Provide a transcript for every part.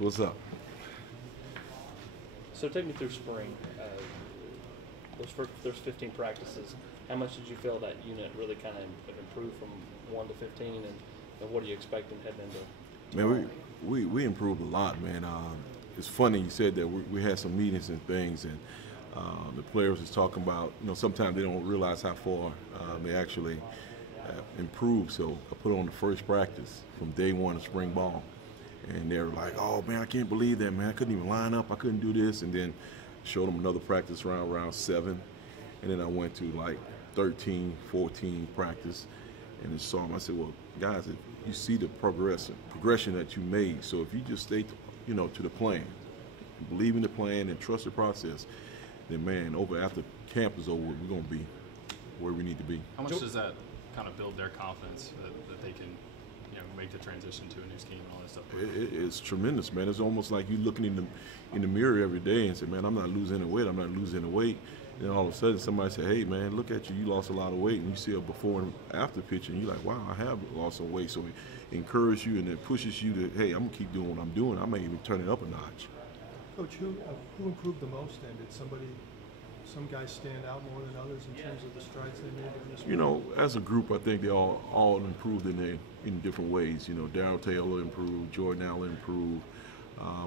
So what's up? So take me through spring. There's 15 practices. How much did you feel that unit really kind of improved from 1 to 15, and what are you expecting heading into? Man, we improved a lot, man. It's funny you said that we had some meetings and things, and the players was talking about, sometimes they don't realize how far they actually improved. So I put on the first practice from day one of spring ball, and they're like, "Oh man, I can't believe that, man! I couldn't even line up. I couldn't do this." And then showed them another practice around 7, and then I went to like 13, 14 practice, and then saw them. I said, "Well, guys, if you see the progression that you made. So if you just stay, to the plan, believe in the plan, and trust the process, then man, after camp is over, we're gonna be where we need to be." How much does that kind of build their confidence that they can, make the transition to a new scheme and all that stuff? It's tremendous, man. It's almost like you looking in the mirror every day and say, "Man, I'm not losing any weight. I'm not losing any weight." And then all of a sudden, somebody say, "Hey, man, look at you. You lost a lot of weight." And you see a before and after picture, and you're like, "Wow, I have lost some weight." So it encourages you and it pushes you to, "Hey, I'm gonna keep doing what I'm doing. I may even turn it up a notch." Coach, who improved the most? And did some guys stand out more than others in terms of the strides they made in this? As a group, I think they all improved in different ways. Darryl Taylor improved, Jordan Allen improved.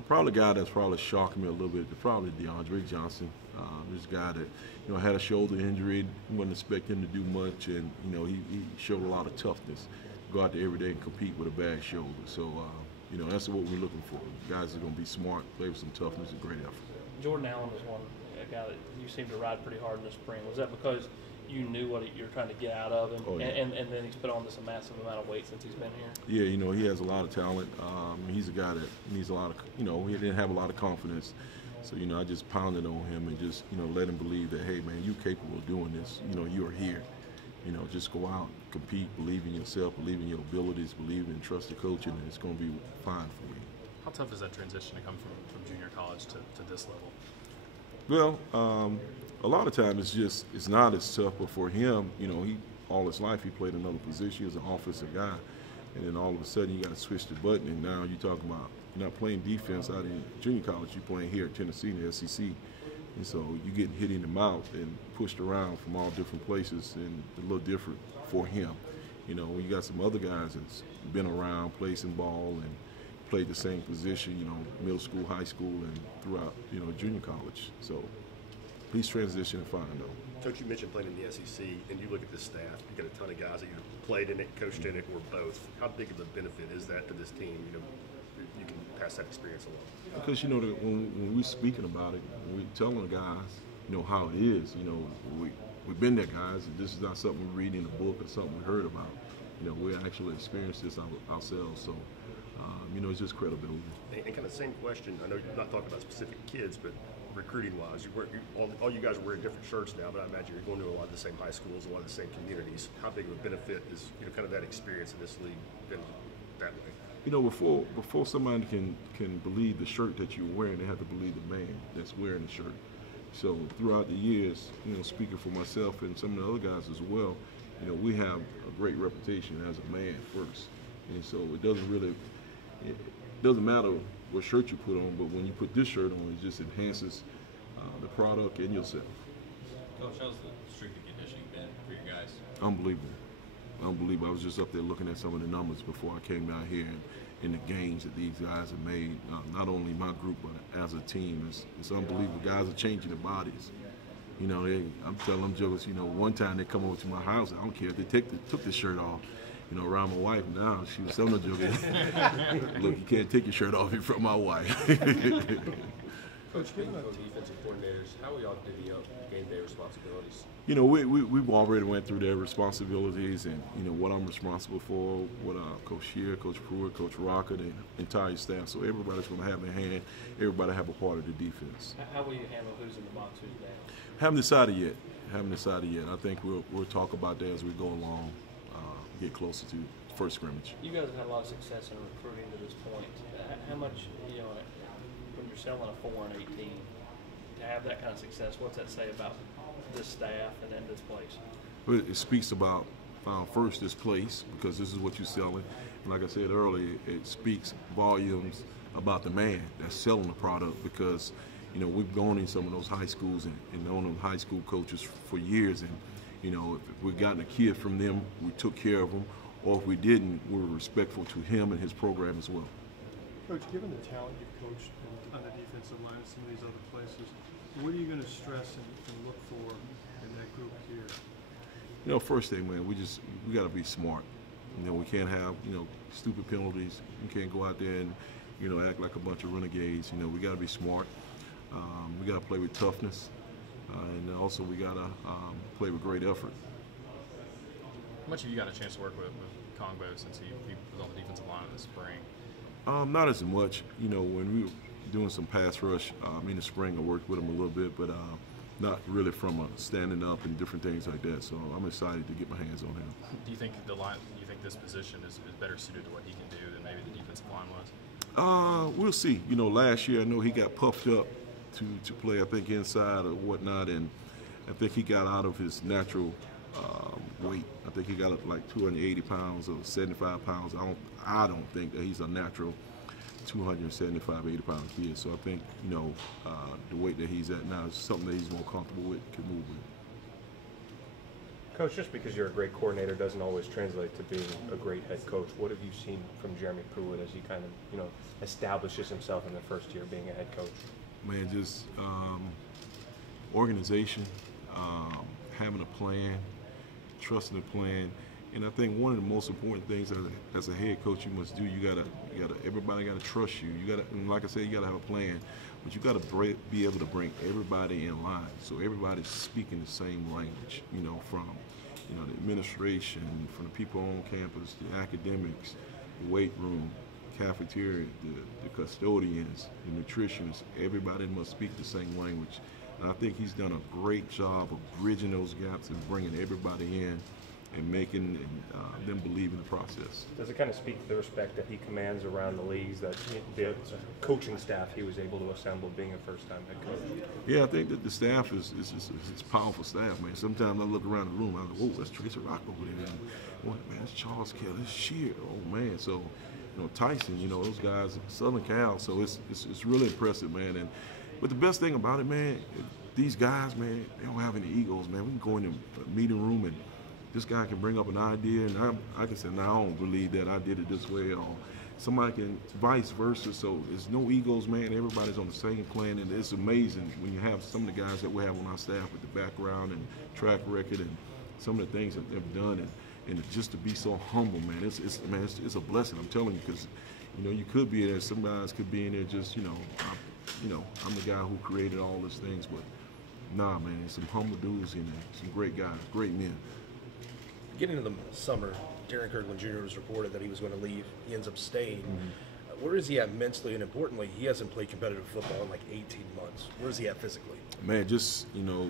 Probably a guy that's probably shocked me a little bit, probably DeAndre Johnson. This guy that had a shoulder injury, wasn't expecting him to do much, and he showed a lot of toughness. Go out there every day and compete with a bad shoulder. So that's what we're looking for. Guys that are going to be smart, play with some toughness, and great effort. Jordan Allen was a guy that you seemed to ride pretty hard in the spring. Was that because you knew what you're trying to get out of him, oh, yeah. and then he's put on this massive amount of weight since he's been here? Yeah, he has a lot of talent. He's a guy that needs a lot of, he didn't have a lot of confidence. So, I just pounded on him and just, let him believe that, hey, man, you're capable of doing this. You are here. Just go out, compete, believe in yourself, believe in your abilities, believe in trust the coach, and it's going to be fine for you. How tough is that transition to come from junior college to this level? Well, a lot of times it's not as tough, but for him, he all his life he played another position. He was an offensive guy, and then all of a sudden you got to switch the button, and now you're talking about you're not playing defense out in junior college. You're playing here at Tennessee in the SEC, and so you're getting hit in the mouth and pushed around from all different places, and a little different for him. You got some other guys that's been around, played some ball, and played the same position, middle school, high school, and throughout, junior college. So he's transitioning fine, though. Coach, you mentioned playing in the SEC, and you look at this staff. You got a ton of guys that either played in it, coached in it, or both. How big of a benefit is that to this team? You can pass that experience along. Because when we're speaking about it, when we're telling the guys, how it is. We've been there, guys. And this is not something we read in a book or something we heard about. We actually experienced this ourselves. So. It's just credibility. And kind of same question. I know you're not talking about specific kids, but recruiting-wise, all you guys are wearing different shirts now, but I imagine you're going to a lot of the same high schools, a lot of the same communities. How big of a benefit is kind of that experience in this league been that way? Before somebody can believe the shirt that you're wearing, they have to believe the man that's wearing the shirt. So throughout the years, speaking for myself and some of the other guys as well, we have a great reputation as a man first, and so it doesn't matter what shirt you put on, but when you put this shirt on, it just enhances the product and yourself. Coach, how's the strength and conditioning been for you guys? Unbelievable. I was just up there looking at some of the numbers before I came down here, and in the gains that these guys have made, not only my group, but as a team. It's unbelievable. Guys are changing their bodies. I'm telling them jokers, one time they come over to my house, I don't care if they took the shirt off, around my wife now. She was telling the joke, look, you can't take your shirt off in front of my wife. Coach, given defensive coordinators, how we all divvy up game day responsibilities? We've already went through their responsibilities and, what I'm responsible for, what Coach Shear, Coach Pruitt, Coach Rocker, the entire staff. So everybody's going to have a hand. Everybody have a part of the defense. How will you handle who's in the box, who's down? Haven't decided yet. I think we'll talk about that as we go along. Get closer to first scrimmage. You guys have had a lot of success in recruiting to this point. How much, when you're selling a 4 and 18, to have that kind of success, what's that say about this staff and this place? Well, it speaks about first this place, because this is what you're selling. And like I said earlier, it speaks volumes about the man that's selling the product, because you know, we've gone in some of those high schools and known them high school coaches for years, and you know, if we've gotten a kid from them, we took care of them, or if we didn't, we were respectful to him and his program as well. Coach, given the talent you've coached on the defensive line and some of these other places, what are you going to stress and look for in that group here? You know, first thing, man, we got to be smart. You know, we can't have, you know, stupid penalties. We can't go out there and, you know, act like a bunch of renegades. You know, we got to be smart. We got to play with toughness, and also we got to play with great effort. How much have you got a chance to work with Congo since he was on the defensive line in the spring? Not as much. You know, when we were doing some pass rush in the spring, I worked with him a little bit, but not really from standing up and different things like that. So I'm excited to get my hands on him. Do you think this position is better suited to what he can do than maybe the defensive line was? We'll see. You know, last year I know he got puffed up to play, I think, inside or whatnot, and I think he got out of his natural weight. I think he got up like 280 pounds or 75 pounds. I don't think that he's a natural 275, 80-pound kid. So I think, you know, the weight that he's at now is something that he's more comfortable with, can move with. Coach, just because you're a great coordinator doesn't always translate to being a great head coach. What have you seen from Jeremy Pruitt as he kind of, you know, establishes himself in the first year being a head coach? Man, just organization, having a plan, trusting the plan, and I think one of the most important things as a head coach you must do, everybody gotta trust you. You gotta, and like I said, you gotta have a plan, but you gotta be able to bring everybody in line, so everybody's speaking the same language. You know, from the administration, from the people on campus, the academics, the weight room, cafeteria, the custodians, the nutritionists, everybody must speak the same language. And I think he's done a great job of bridging those gaps and bringing everybody in and making them believe in the process. Does it kind of speak to the respect that he commands around the leagues, that the coaching staff he was able to assemble being a first-time head coach? Yeah, I think that the staff is powerful staff, man. Sometimes I look around the room, I'm like, whoa, that's Tracy Rock over there. What, man, that's Charles Kelly, that's Shear. Oh, man. So, you know, Tyson, you know, those guys, Southern Cal. So it's really impressive, man. But the best thing about it, man, these guys, man, they don't have any egos, man. We can go in the meeting room and this guy can bring up an idea, and I can say, no, I don't believe that I did it this way, or somebody can, vice versa. So there's no egos, man. Everybody's on the same plan, and it's amazing when you have some of the guys that we have on our staff with the background and track record and some of the things that they've done, and just to be so humble, man. It's a blessing. I'm telling you, because you know you could be there. Some guys could be in there just, you know, I'm the guy who created all these things, but nah, man, some humble dudes in there, some great guys, great men. Getting into the summer, Darren Kirkland Jr. was reported that he was going to leave. He ends up staying. Where is he at mentally? And importantly, he hasn't played competitive football in like 18 months. Where is he at physically? Man, just, you know,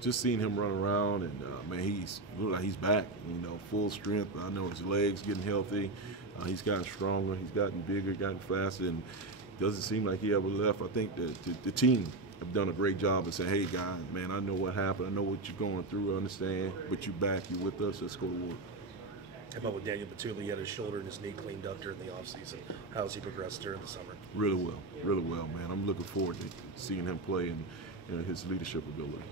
just seeing him run around, and man, he's look like he's back. You know, full strength. I know his legs getting healthy. He's gotten stronger. He's gotten bigger, gotten faster, and doesn't seem like he ever left. I think the team have done a great job of saying, hey, guys, man, I know what happened. I know what you're going through. I understand. But you're back. You're with us. Let's go to work. How about with Daniel Batuli? He had his shoulder and his knee cleaned up during the offseason. How has he progressed during the summer? Really well, man. I'm looking forward to seeing him play and, you know, his leadership ability.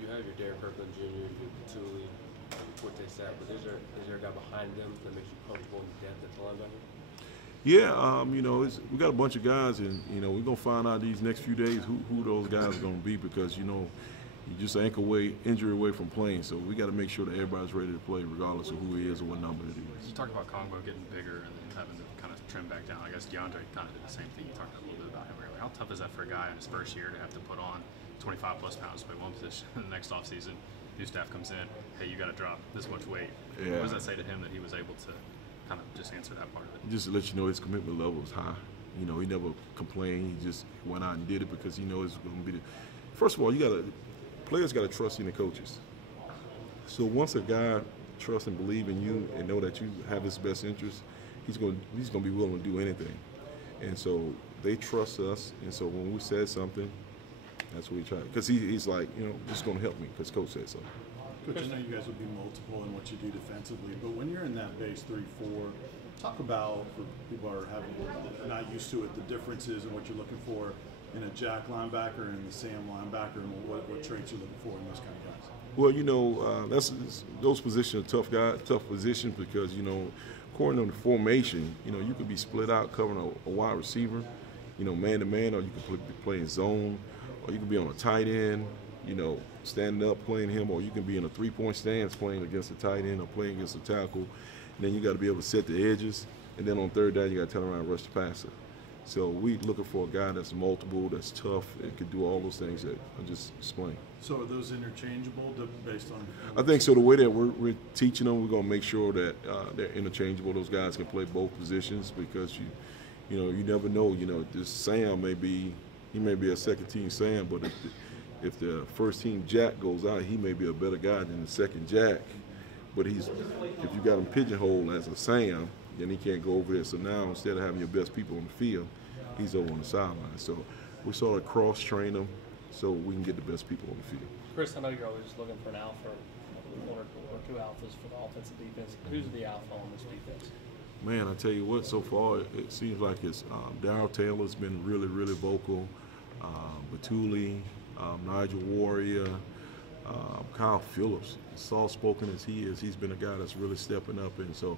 You have your Darren Kirkland Jr., your Batuli, Forte Sapp, but is there a guy behind them that makes you comfortable in the depth at the linebacker? Yeah, you know, we got a bunch of guys, and you know, we're gonna find out these next few days who those guys are gonna be, because you know, you just injury away from playing, so we got to make sure that everybody's ready to play, regardless of who he is or what number it is. You talked about Congo getting bigger and then having to kind of trim back down. I guess DeAndre kind of did the same thing. You talked a little bit about him earlier. How tough is that for a guy in his first year to have to put on 25 plus pounds to play one position, and the next offseason, new staff comes in, hey, you got to drop this much weight. Yeah. What does that say to him that he was able to kind of just answer that part of it? Just to let you know, his commitment level is high. You know, he never complained. He just went out and did it because he knows it's going to be first of all, players got to trust in the coaches. So once a guy trusts and believes in you and know that you have his best interest, he's going to be willing to do anything. And so they trust us. And so when we said something, that's what we try. Because he's like, you know, this is going to help me because coach said so. Coach, I know you guys would be multiple in what you do defensively, but when you're in that base 3-4, Talk about, for people who are not used to it, the differences in what you're looking for in a jack linebacker and the Sam linebacker, and what traits you're looking for in those kind of guys. Well, those positions are tough positions because, according to the formation, you could be split out covering a wide receiver, man to man, or you could be playing zone, or you could be on a tight end, standing up playing him, or you can be in a three-point stance playing against a tight end or playing against a tackle. And then you got to be able to set the edges, and then on third down you got to turn around and rush the passer. So we looking for a guy that's multiple, that's tough, and can do all those things that I just explained. So are those interchangeable based on? I think so. The way that we're teaching them, we're going to make sure that they're interchangeable. Those guys can play both positions because you never know. This Sam may be a second team Sam, but if the first team Jack goes out, he may be a better guy than the second Jack. But if you got him pigeonholed as a Sam, then he can't go over there. So now instead of having your best people on the field, he's over on the sideline. So we sort of cross-train them so we can get the best people on the field. Chris, I know you're always looking for an alpha, one or two alphas for the offensive defense. Who's the alpha on this defense? Man, I tell you what, so far it seems like it's Darryl Taylor's been really, really vocal. Batuli, Nigel Warrior, Kyle Phillips, soft-spoken as he is, he's been a guy that's really stepping up, and so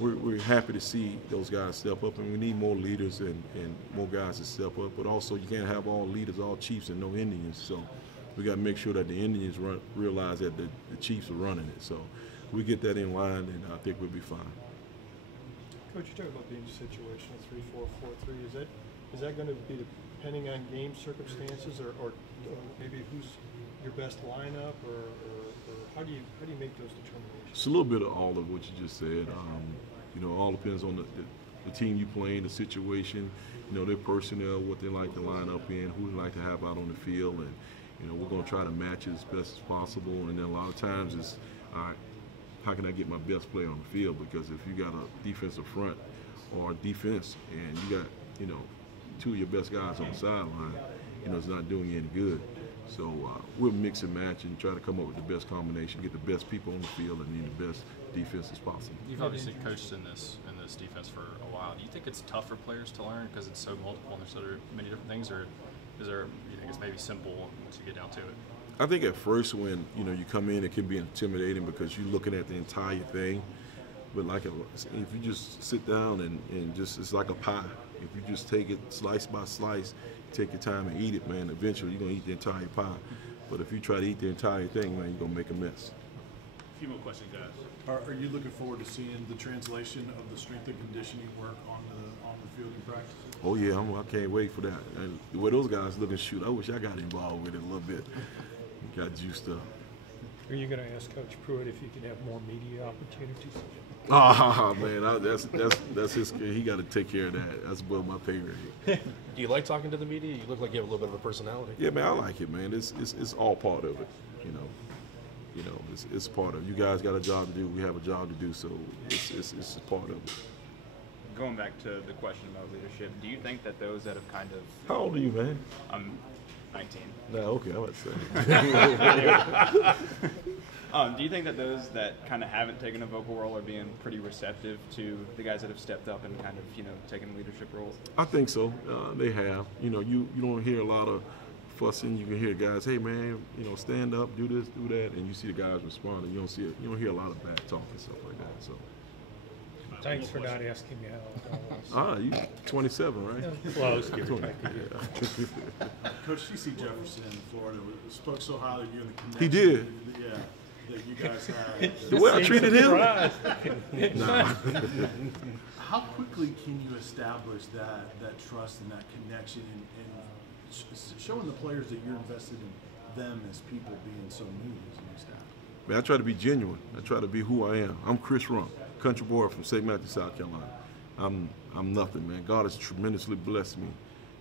we're happy to see those guys step up, and we need more leaders and more guys to step up, but also you can't have all leaders, all Chiefs, and no Indians, so we got to make sure that the Indians realize that the Chiefs are running it, so we get that in line, and I think we'll be fine. Coach, you talk about being situational 3-4-4-3. Is that going to be depending on game circumstances, or maybe who's your best lineup, or how do you make those determinations? It's a little bit of all of what you just said. All depends on the team you play, the situation, their personnel, what they like to line up in, who they like to have out on the field, and we're going to try to match it as best as possible. And then a lot of times it's, all right, how can I get my best player on the field? Because if you got a defensive front or defense and you got, two of your best guys on the sideline, it's not doing you any good. So we'll mix and match and try to come up with the best combination, get the best people on the field, and need the best defense as possible. You've obviously coached in this defense for a while. Do you think it's tough for players to learn because it's so multiple and there's so many different things, or you think it's maybe simple once you get down to it? I think at first when you come in, it can be intimidating because you're looking at the entire thing. But if you just sit down and just, it's like a pie. If you just take it slice by slice, take your time and eat it, man, eventually you're going to eat the entire pie. But if you try to eat the entire thing, man, you're going to make a mess. A few more questions, guys. Are you looking forward to seeing the translation of the strength and conditioning work on the field in practice? Oh, yeah, I can't wait for that. And the way those guys look and shoot, I wish I got involved with it a little bit. Got juiced up. Are you going to ask Coach Pruitt if you can have more media opportunities? Oh, man, that's his. He got to take care of that. That's above my pay grade. Do you like talking to the media? You look like you have a little bit of a personality. Yeah, man, I like it, man. It's all part of it. It's part of it. You guys got a job to do. We have a job to do. So it's a part of it. Going back to the question about leadership, do you think that those that have kind of... How old are you, man? I'm 19. No, okay, I was say. Do you think that those that kind of haven't taken a vocal role are being pretty receptive to the guys that have stepped up and kind of, taken leadership roles? I think so. They have. You don't hear a lot of fussing. You can hear guys, hey man, stand up, do this, do that, and you see the guys responding. You don't hear a lot of bad talk and stuff like that. So. Thanks for not asking me how old I was. You 27, right? Close, give or take. Coach C.C. Jefferson in Florida spoke so highly of you in the connection. He did. Yeah, that you guys had. The way I treated him? Nah. How quickly can you establish that trust and that connection and showing the players that you're invested in them as people being so new as a new staff? Man, I try to be genuine. I try to be who I am. I'm Chris Rumph, country boy from St. Matthews, South Carolina. I'm nothing, man. God has tremendously blessed me,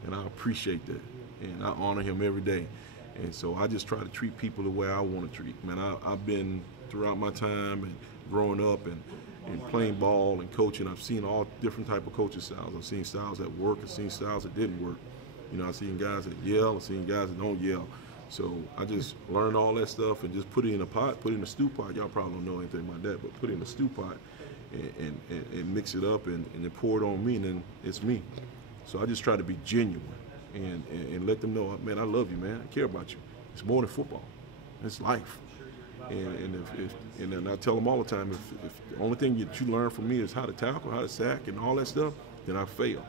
and I appreciate that, and I honor Him every day. And so I just try to treat people the way I want to treat. Man, I've been throughout my time and growing up and playing ball and coaching. I've seen all different type of coaching styles. I've seen styles that work. I've seen styles that didn't work. I've seen guys that yell. I've seen guys that don't yell. So I just learned all that stuff and just put it in a pot, put it in a stew pot. Y'all probably don't know anything about that, but put it in a stew pot and mix it up and then pour it on me, and then it's me. So I just try to be genuine and let them know, man, I love you, man. I care about you. It's more than football. It's life. And then I tell them all the time, if the only thing that you learn from me is how to tackle, how to sack, and all that stuff, then I fail.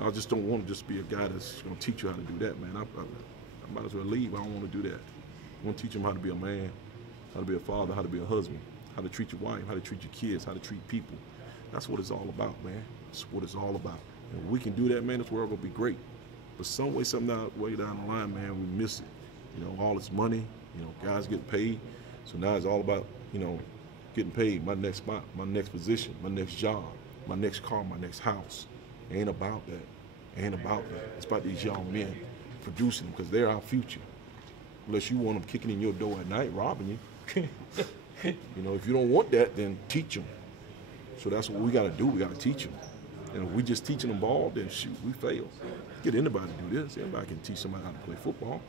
I just don't want to just be a guy that's going to teach you how to do that, man. I might as well leave. I don't want to do that. I want to teach them how to be a man, how to be a father, how to be a husband, how to treat your wife, how to treat your kids, how to treat people. That's what it's all about, man. That's what it's all about. And if we can do that, man, this world going to be great. But some way, way down the line, man, we miss it. You know, all this money, you know, guys get paid. So now it's all about, you know, getting paid, my next spot, my next position, my next job, my next car, my next house. It ain't about that. It ain't about that. It's about these young men producing them because they're our future. Unless you want them kicking in your door at night, robbing you. You know, if you don't want that, then teach them. So that's what we got to do. We got to teach them. And if we just teaching them ball, then shoot, we fail. Get anybody to do this. Anybody can teach somebody how to play football.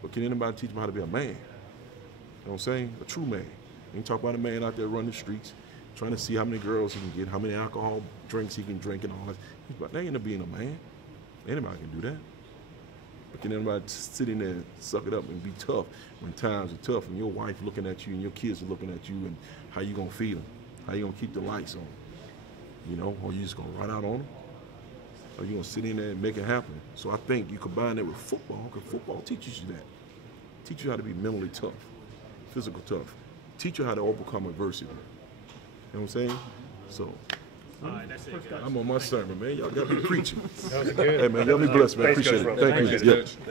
But can anybody teach them how to be a man? You know what I'm saying? A true man. You talk about a man out there running the streets, trying to see how many girls he can get, how many alcohol drinks he can drink and all that. But they ain't up being a man. Anybody can do that. But can anybody sit in there and suck it up and be tough when times are tough and your wife looking at you and your kids are looking at you, and how you gonna feed them? How you gonna keep the lights on? You know, or you just gonna run out on them? Or you gonna sit in there and make it happen? So I think you combine that with football, because football teaches you that. Teach you how to be mentally tough, physical tough. Teach you how to overcome adversity. You know what I'm saying? So I'm on my sermon, man. Y'all got me preaching. That was good. Hey, man, y'all be blessed, man. Thanks, Appreciate Coach it. Rumph. Thank you. Yeah.